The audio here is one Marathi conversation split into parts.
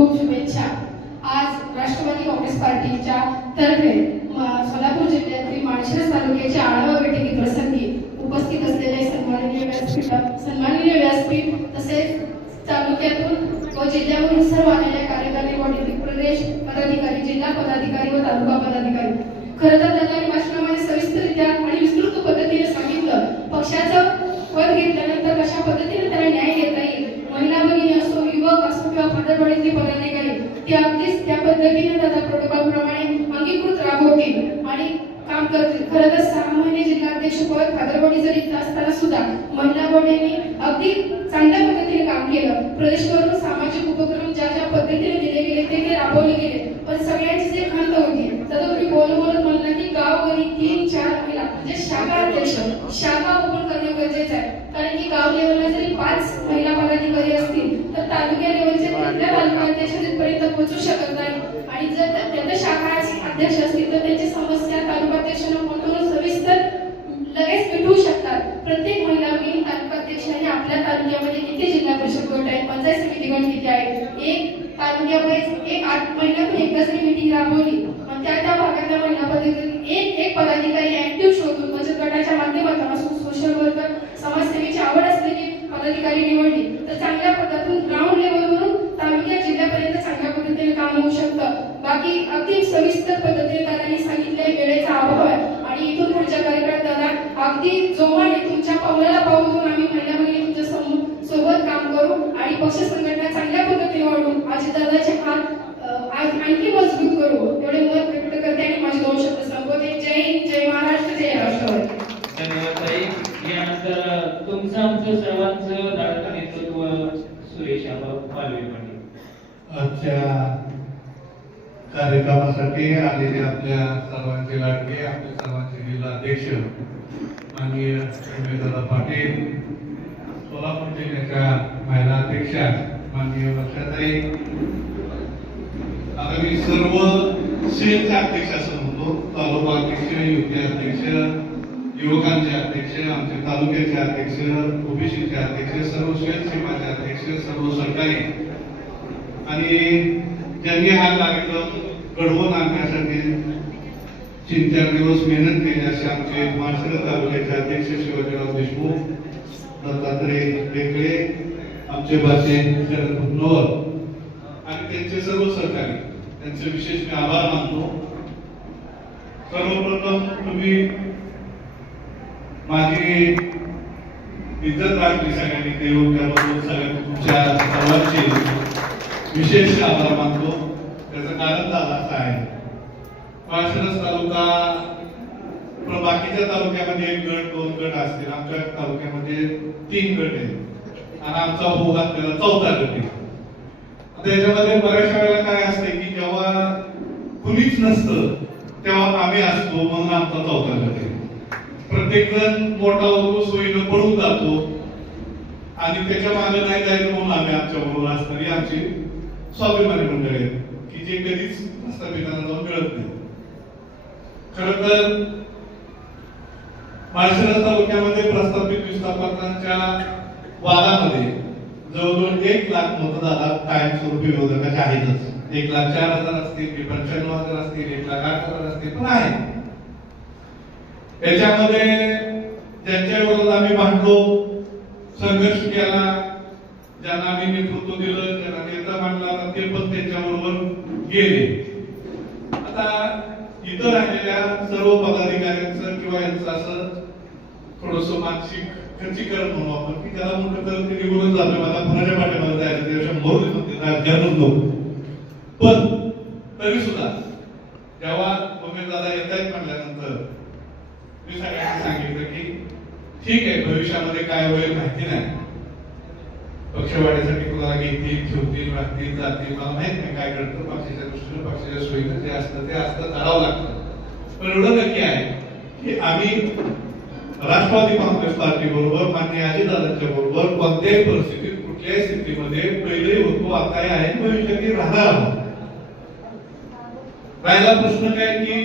खूप शुभेच्छा. आज राष्ट्रवादी काँग्रेस पार्टीच्या तर्फे सोलापूर जिल्ह्यातील माळशिरस तालुक्याच्या आढावा बैठकी प्रसंगी उपस्थित असलेले सन्माननीय व्यासपीठ सन्माननीय व्यासपीठ तसेच तालुक्यातून व जिल्ह्यावरून सर्व आलेल्या कार्यकारी बॉडी प्रदेश पदाधिकारी जिल्हा पदाधिकारी व तालुका पदाधिकारी. खरं तर त्यांना भाषणामध्ये सविस्तरित्या आणि विस्तृत पद्धतीने सांगितलं. पक्षाचं पद घेतल्यानंतर कशा पद्धतीने त्याला न्याय देता येईल महिला भगिनी असो युवक असो किंवा पदाधिकारी पदाधिकारी ते अगदीच त्या पद्धतीने त्याचा प्रोटोकॉल प्रमाणे अंगीकृत राबवतील. आणि काम करतील. खरं तर सहा महिने जिल्हाध्यक्ष पद खादरवाडी जरी असताना सुद्धा महिला बॉडीने अगदी चांगल्या पद्धतीने काम केलं. प्रदेशवरून सामाजिक उपक्रम ज्या ज्या पद्धतीने दिले गेले ते ते राबवले गेले पण सगळ्यांची जे खंत होती तर तुम्ही बोल बोलत म्हणला की गावोघरी तीन चार महिला म्हणजे शाखा अध्यक्ष शाखा ओपन करणे गरजेचं आहे कारण की गाव लेवलला जरी पाच महिला पदाधिकारी असतील तर तालुक्या लेवलचे तिथल्या तालुका अध्यक्ष तिथपर्यंत पोहोचू शकत नाही. आणि जर त्यांना शाखा अध्यक्ष असतील तर त्यांची समस्या तालुका अध्यक्षांना कोणतून सविस्तर लगेच मिटवू शकतात. प्रत्येक महिला मी तालुका अध्यक्षाने आपल्या तालुक्यामध्ये किती जिल्हा परिषद गट आहे पंचायत समिती गट किती आहे एक तालुक्यामध्ये एक आठ महिन्यातून एकदा जरी मिटिंग राबवली. आणि त्या त्या भागातल्या महिला पद्धतीतून एक एक पदाधिकारी ऍक्टिव्ह शोधून बचत गटाच्या माध्यमातून सोशल वर्कर समाजसेवेची आवड असलेली पदाधिकारी निवडली तर चांगल्या पद्धतीतून ग्राउंड होऊ शकतं. बाकी अगदी सविस्तर पद्धतीने दादांनी सांगितलंय वेळेचा अभाव आहे. आणि इथून पुढच्या कार्यकाळात दादा अगदी जोमाने तुमच्या पावलाला पाऊल घेऊन आम्ही महिला भगिनी तुमच्यासमोर सोबत काम करू आणि पक्ष संघटना चांगल्या पद्धतीने वाढवून अजितदादाचे हात आज आणखी मजबूत करू. एवढे मत व्यक्त करते आणि माझे दोन शब्द संपवते. जय हिंद जय महाराष्ट्र जय राष्ट्रवादी. धन्यवाद ताई. यानंतर तुमचं आमचं सर्वांचं धाडकं नेतृत्व सुरेश आबा पालवे पाटील. आजच्या कार्यक्रमासाठी आलेले आपल्या सर्वांचे लाडके आपल्या सर्वांचे जिल्हाध्यक्ष माननीय दादा पाटील सोलापूर जिल्ह्याच्या महिला अध्यक्षा माननीय वर्षाताई आता मी सर्व सेलचे अध्यक्ष असं म्हणतो तालुका अध्यक्ष युवती अध्यक्ष युवकांचे अध्यक्ष आमचे तालुक्याचे अध्यक्ष ओबीसीचे अध्यक्ष सर्व स्वयंसेवाचे अध्यक्ष सर्व सरकारी. आणि त्यांनी हा कार्यक्रम घडवून आणण्यासाठी तीन चार दिवस मेहनत केली असे आमचे माळशिरस तालुक्याचे अध्यक्ष शिवाजीराव देशमुख दत्तात्रय वेगळे आमचे भाषे शरद भुजबळ आणि त्यांचे सर्व सहकारी. त्यांचे विशेष मी आभार मानतो. सर्वप्रथम तुम्ही माझी इज्जत राखली सगळ्यांनी देऊन त्याबद्दल सगळ्या तुमच्या विशेष आभार मानतो. त्याचं कारण झालं असं आहे. माळशिरस तालुका बाकीच्या तालुक्यामध्ये एक गट दोन गट असतील. आमच्या तालुक्यामध्ये तीन गट आहेत. आणि आमचा हो घातलेला चौथा गट आहे. आता याच्यामध्ये बऱ्याचशा वेळेला काय असते की जेव्हा कुणीच नसतं तेव्हा आम्ही असतो म्हणून आमचा चौथा गट आहे. प्रत्येक जण मोठा होतो सोयीनं पडून जातो. आणि त्याच्यामागे नाही जायचं म्हणून आम्ही आमच्या बरोबर असणारी आमची स्वाभिमानी मंडळी आहेत की जे कधीच प्रस्थापितांना जाऊन मिळत नाही. खर तर माळशिरस तालुक्यामध्ये प्रस्थापित विस्थापकांच्या वादामध्ये जवळजवळ एक लाख मतदार कायमस्वरूपी विरोधकाचे आहेतच. एक लाख चार हजार असतील की पंच्याण्णव हजार असतील एक लाख आठ हजार असतील पण आहेत. त्याच्यामध्ये त्यांच्या विरोधात आम्ही भांडलो. संघर्ष केला. ज्यांना आम्ही नेतृत्व दिलं ज्यांना नेता मांडला ते पण त्यांच्या बरोबर गेले. आता इतर राहिलेल्या सर्व पदाधिकाऱ्यांचं किंवा यांचं असं थोडस मानसिक खर्चीकरण म्हणू आपण की त्याला मोठं करत ते निघूनच जातो मला पुण्याच्या पाठीमध्ये जायचं त्याच्या मोर राज्यातच लोक. पण तरी सुद्धा जेव्हा उमेद दादा येत आहेत म्हटल्यानंतर मी सगळ्यांनी सांगितलं की ठीक आहे भविष्यामध्ये काय होईल माहिती नाही. पक्षवाढीसाठी कुणाला घेतील ठेवतील राहतील जातील मला माहीत नाही काय घडतं पक्षाच्या दृष्टीने पक्षाच्या सोयीनं जे असतं ते असतं करावं लागतं. पण एवढं नक्की आहे की आम्ही राष्ट्रवादी काँग्रेस पार्टी बरोबर मान्य अजितदादांच्या बरोबर कोणत्याही परिस्थितीत कुठल्याही स्थितीमध्ये पहिलेही होतो आताही आहे भविष्यातही राहणार आहोत. राहिला प्रश्न काय की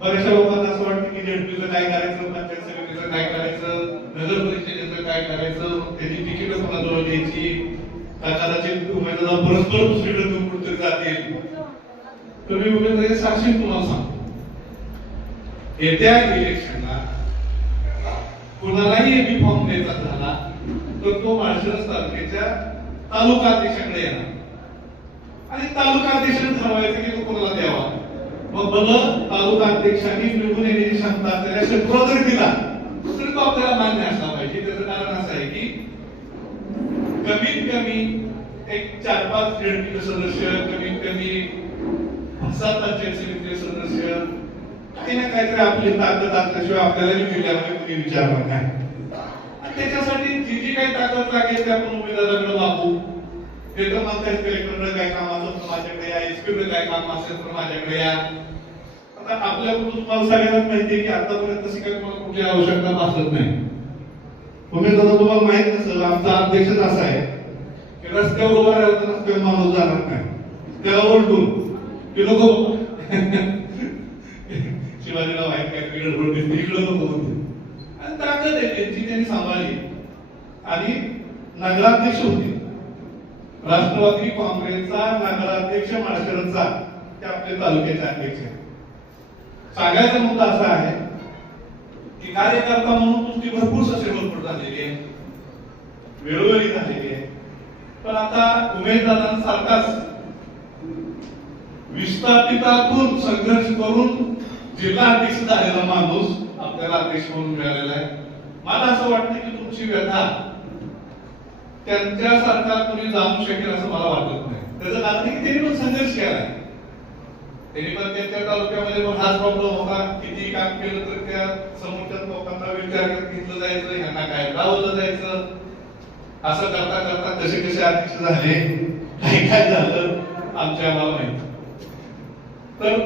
बऱ्याचशा लोकांना असं वाटतं की झेडपीचं काय करायचं पंचायत समितीचं काय करायचं? नगर परिषदेचं काय करायचं? त्याची तिकीट कोणाजवळ द्यायची कदाचित उमेदवार परस्पर दुसरीकडे देऊन कुठे जातील? तर मी उमेदवारी साक्षी तुम्हाला सांगतो. येत्या इलेक्शनला कुणालाही एबी फॉर्म द्यायचा झाला तर तो माळशिरस तालुक्याच्या तालुका अध्यक्षाकडे येणार. आणि तालुका अध्यक्षाने ठरवायचं की तो कोणाला द्यावा? मग बघ तालुका अध्यक्षांनी निवडून येण्याची क्षमता असलेल्या शेतकऱ्याला दिला. दुसरं तो आपल्याला मान्य असला पाहिजे त्याचं कारण असं आहे की कमीत कमी एक चार पाच खेळपीचे सदस्य कमीत कमी सात समितीचे सदस्य काही ना काहीतरी आपली ताकद असल्याशिवाय आपल्याला जिल्ह्यामध्ये कोणी विचारणार नाही. आणि त्याच्यासाठी जी जी काही ताकद लागेल ते आपण उमेदवाराकडे मागू ते तर म्हणतायत कलेक्टरकडे काय काम असेल तर माझ्याकडे या एसपीकडे काय काम असेल तर माझ्याकडे या. आता आपल्याकडून तुम्हाला सगळ्यांना माहिती आहे की आतापर्यंत तशी काही मला कुठली आवश्यकता भासत नाही. उमेदवार तुम्हाला माहीत नसेल आमचा अध्यक्षच असा आहे की रस्त्यावर उभा राहिला रस्त्यावर माणूस जाणार नाही. त्याला ओलटून की नको शिवाजीला माहीत काय तिकडे रोड इकडं नको म्हणते आणि ताकद आहे त्यांची त्यांनी सांभाळली. आणि नगराध्यक्ष होते. राष्ट्रवादी काँग्रेसचा नगराध्यक्ष माळशेरचा ते आपले तालुक्याचे अध्यक्ष आहेत. सांगायचा मुद्दा असा आहे की कार्यकर्ता म्हणून तुमची भरपूर ससेबलपट झालेली आहे. वेळोवेळी झालेली आहे. पण आता उमेदवारांसारखाच विस्थापितातून संघर्ष करून जिल्हाध्यक्ष झालेला माणूस आपल्याला अध्यक्ष म्हणून मिळालेला आहे. मला असं वाटतं की तुमची व्यथा त्यांच्यासारखा कुणी जाणू शकेल असं मला वाटत नाही. त्याचं कारण की त्यांनी पण संघर्ष आहे. त्यांनी पण त्यांच्या तालुक्यामध्ये पण हाच प्रॉब्लेम होता. किती काम केलं तर त्या समोरच्या लोकांना विचार घेतलं जायचं यांना काय लावलं जायचं. असं करता करता कसे कसे अध्यक्ष झाले काय काय झालं आमच्या आम्हाला माहीत तर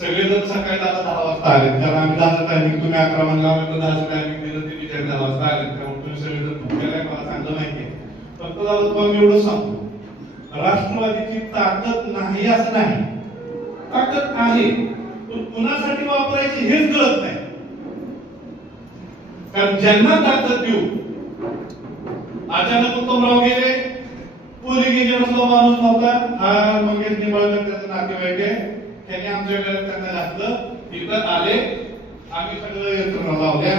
सगळेजण सकाळी आता दहा वाजता आले. कारण आम्ही दहाचं टायमिंग तुम्ही अकरा म्हणला आम्ही दहाचं टायमिंग दिलं ते विचार दहा वाजता आले. त्यामुळे तुम्ही सगळेजण भुकेला आहे, मला चांगलं माहिती आहे फक्त दादा तुम्हाला मी एवढं सांगतो. राष्ट्रवादीची ताकद नाही असं नाही. ताकद आहे पण कुणासाठी वापरायची हेच कळत नाही. कारण ज्यांना ताकद देऊ अचानक उत्तमराव गेले पोलिंग एजंटचा माणूस नव्हता. हा मंगेश निंबाळकर त्याचं नातेवाईक आहे. त्यांनी आमच्याकडे त्यांना घातलं. इथं आले. आम्ही सगळं यंत्रणा लावल्या.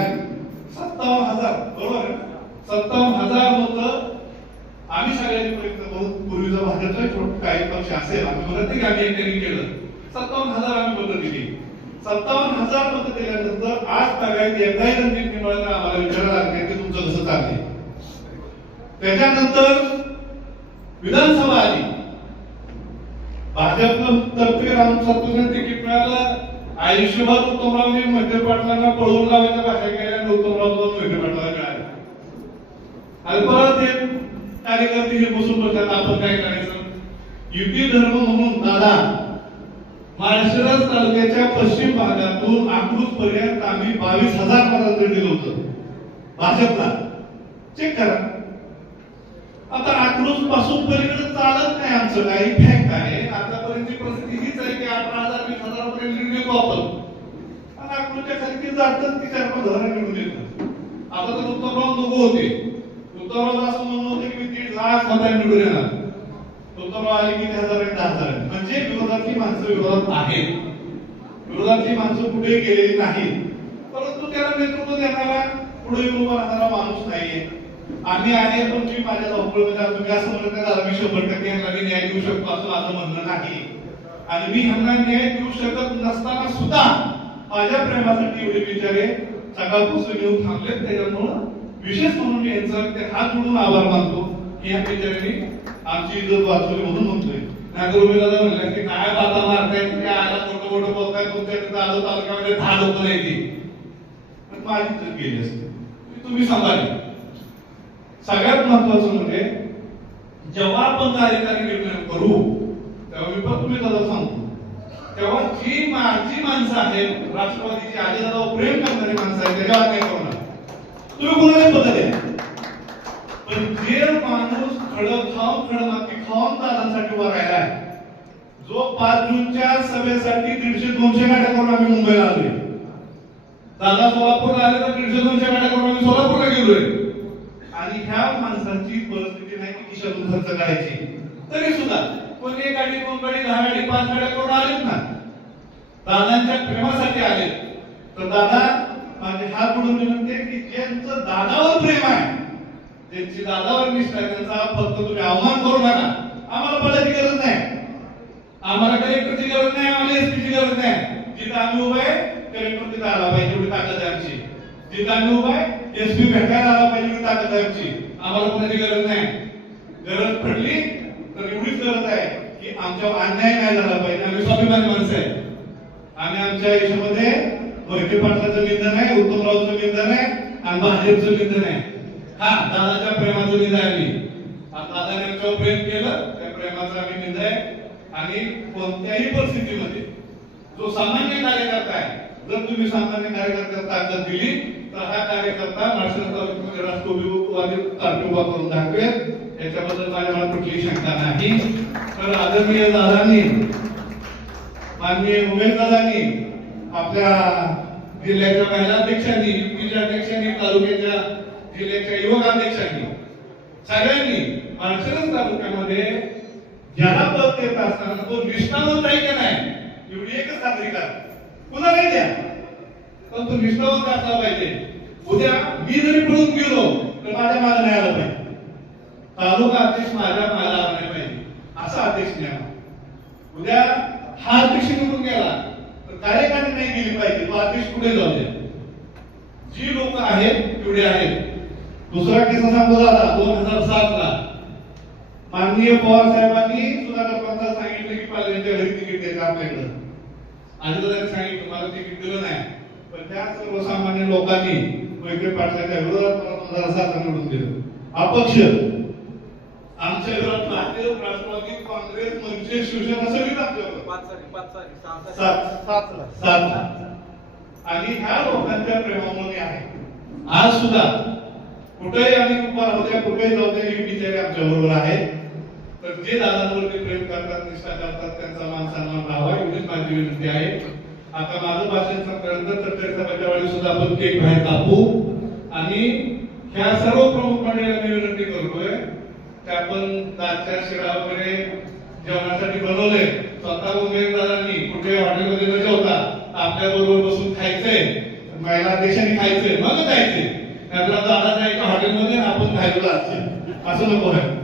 सत्तावन्न हजार बरोबर सत्तावन्न हजार मत आम्ही सगळ्यांनी प्रयत्न करून पूर्वीचा भाजपचा काही पक्ष असेल. आम्ही म्हणत नाही की आम्ही एकट्याने केलं. सत्तावन्न हजार आम्ही मतं दिली. सत्तावन्न हजार मतं दिल्यानंतर आज ताब्यात एकदाही रणजित निंबाळकर आम्हाला विचारायला लागले की तुमचं कसं चाललंय? त्याच्यानंतर विधानसभा आली. भाजप तर्फे राम तिकीट मिळालं. आयुष्यभर उत्तमरावने मध्य पाटलांना पळवून लावायच्या भाषा केल्या आणि उत्तमराव मध्य पाटलाला मिळाले. आणि परत ते कार्यकर्ते हे बसून बसतात आपण काय करायचं? युती धर्म म्हणून दादा माळशिरस तालुक्याच्या पश्चिम भागातून अकलूज पर्यंत आम्ही बावीस हजार मतांतर दिलं होतं. भाजपला. चेक करा. आता आक्रोशपासून पलीकडे चालत नाही आमचं काही. फॅक्ट आहे. आतापर्यंतची परिस्थिती हीच आहे की अठरा हजार वीस हजार पर्यंत निवडून येतो आपण. आणि आक्रोशच्या खाली जातात की चार पाच हजार निवडून येतात आता तर उत्तमराव दोघं होते. उत्तमराव असं म्हणून होते की मी दीड लाख मतांनी निवडून येणार. उत्तमराव आले किती हजार आहेत दहा हजार. म्हणजे विरोधातली माणसं विरोधात आहेत. विरोधातली माणसं कुठे गेलेली नाहीत. परंतु त्याला नेतृत्व देणारा पुढे उभा राहणारा माणूस नाहीये. आम्ही आले पण तुम्ही माझ्या धावपळीमध्ये आहात. तुम्ही असं म्हणत नाही दादा मी शंभर टक्के यांना न्याय देऊ शकतो असं माझं म्हणणं नाही. आणि मी ह्यांना न्याय देऊ शकत नसताना सुद्धा माझ्या प्रेमासाठी एवढे बिचारे सकाळपासून येऊन थांबलेत. त्याच्यामुळं विशेष म्हणून मी यांचा ते हात जोडून आभार मानतो की या बिचाऱ्यांनी आमची इज्जत वाचवली म्हणून म्हणतोय. नाहीतर उमेद दादा म्हणलं की काय बाता मारताय काय आला मोठं मोठं बोलताय तुमच्या दादो तालुक्यामध्ये दहा लोक नाही पण माझी तर गेली असते. तुम्ही सांभाळली. सगळ्यात महत्वाचं म्हणजे जेव्हा आपण कार्यकारी निर्णय करू तेव्हा मी पण तुम्ही दादा सांगतो. तेव्हा जी माझी माणसं आहेत राष्ट्रवादीची आजीदादा प्रेम करणारी माणसं आहेत त्याच्यावर काय करणार तुम्ही कोणाला बदल आहे पण जे माणूस खडक खाऊन खडक माती खाऊन दादांसाठी उभा राहिला आहे. जो पाच जूनच्या सभेसाठी दीडशे दोनशे गाड्या करून आम्ही मुंबईला आलोय. दादा सोलापूरला आले तर दीडशे दोनशे गाड्या करून आम्ही सोलापूरला गेलोय. आणि ह्या माणसांची परिस्थिती नाही की खिशातून खर्च करायची. तरी सुद्धा कोणी एक गाडी दोन गाडी दहा गाडी पाच गाड्या करून आलेत ना? दादांच्या प्रेमासाठी आले तर दादा माझे हात पडून विनंती आहे की ज्यांचं दादावर प्रेम आहे ज्यांची दादावर निष्ठा आहे त्यांचा फक्त तुम्ही आव्हान करू नका. आम्हाला पदाची गरज नाही. आम्हाला कलेक्टरची गरज नाही आम्हाला एसपीची गरज नाही. जिथं आम्ही उभे आहे कलेक्टर तिथं आला पाहिजे एवढी ताकद आहे आमची. जिथं आम्ही उभे एसपी भेटायला आला पाहिजे एवढी ताकद आहे आमची. आम्हाला कोणाची गरज नाही. गरज पडली तर एवढीच गरज आहे की आमच्यावर अन्याय नाही झाला पाहिजे. आम्ही स्वाभिमानी माणसं आहे. आम्ही आमच्या आयुष्यामध्ये मोहिते पाटलाचं निंदन आहे उत्तमरावचं निंदन आहे आणि भाजपचं निंदन आहे. हा दादाच्या प्रेमाचं निंद आहे मी. आता दादाने आमच्यावर प्रेम केलं त्या प्रेमाचा आम्ही निंद आहे. आणि कोणत्याही परिस्थितीमध्ये जो सामान्य कार्यकर्ता आहे जर तुम्ही सामान्य कार्यकर्त्याला ताकद दिली तर हा कार्यकर्ता मार्शल राष्ट्रवादी पार्टी उभा करून दाखवेल. याच्याबद्दल माझ्या मला कुठलीही शंका नाही. तर आदरणीय दादांनी माननीय उमेश दादांनी आपल्या जिल्ह्याच्या महिला अध्यक्षांनी युपीच्या अध्यक्षांनी तालुक्याच्या जिल्ह्याच्या युवक सगळ्यांनी माळशिरस तालुक्यामध्ये ज्याला पद देत असताना तो निष्ठावंत आहे की नाही एवढी एकच खात्री करा. पुन्हा नाही द्या. पण तो निष्ठावंत असला पाहिजे. उद्या मी जरी पळून गेलो तर माझ्या मागे नाही आलं पाहिजे. तालुका अध्यक्ष माझ्या मागे आला नाही पाहिजे. असा अध्यक्ष न्यावा उद्या हा अध्यक्ष निवडून गेला तर कार्यकारी नाही गेली पाहिजे. तो अध्यक्ष पुढे जाऊ द्या जी लोक आहेत तेवढे आहेत. दुसरा किस्सा सांगू दादा दोन हजार सात ला माननीय पवार साहेबांनी सुधाकर पंताला सांगितलं की पालकांच्या घरी तिकीट द्यायचं आपल्याकडं. आणि त्यांनी सांगितलं मला तिकीट दिलं नाही. पण त्या सर्वसामान्य लोकांनी मोहिते पाटलाच्या विरोधात मला दोन हजार सात निवडून दिलं. अपक्ष. आमच्या विरोधात भारतीय राष्ट्रवादी काँग्रेस मनसे शिवसेना सगळी साली सात. आणि ह्या लोकांच्या प्रेमामुळे आहे. आज सुद्धा कुठेही आम्ही उभा राहू कुठेही जाऊ दे ही बिचारे आमच्या बरोबर आहेत तर जे दादांवरती प्रेम करतात निष्ठा करतात त्यांचा मान सन्मान राहावा एवढीच माझी विनंती आहे. आता माझं भाषण संपल्यानंतर तर सभाच्या वेळी सुद्धा आपण केक बाहेर कापू. आणि ह्या सर्व प्रमुख मंडळीला मी विनंती करतोय त्या आपण दालच्या शिरा वगैरे जेवणासाठी बनवले स्वतः उमेदवारांनी कुठे हॉटेलमध्ये न जेवता आपल्या बरोबर बसून खायचंय महिला देशाने खायचंय मग खायचंय. नाहीतर आहे एका हॉटेलमध्ये आपण खायला असं नको आहे.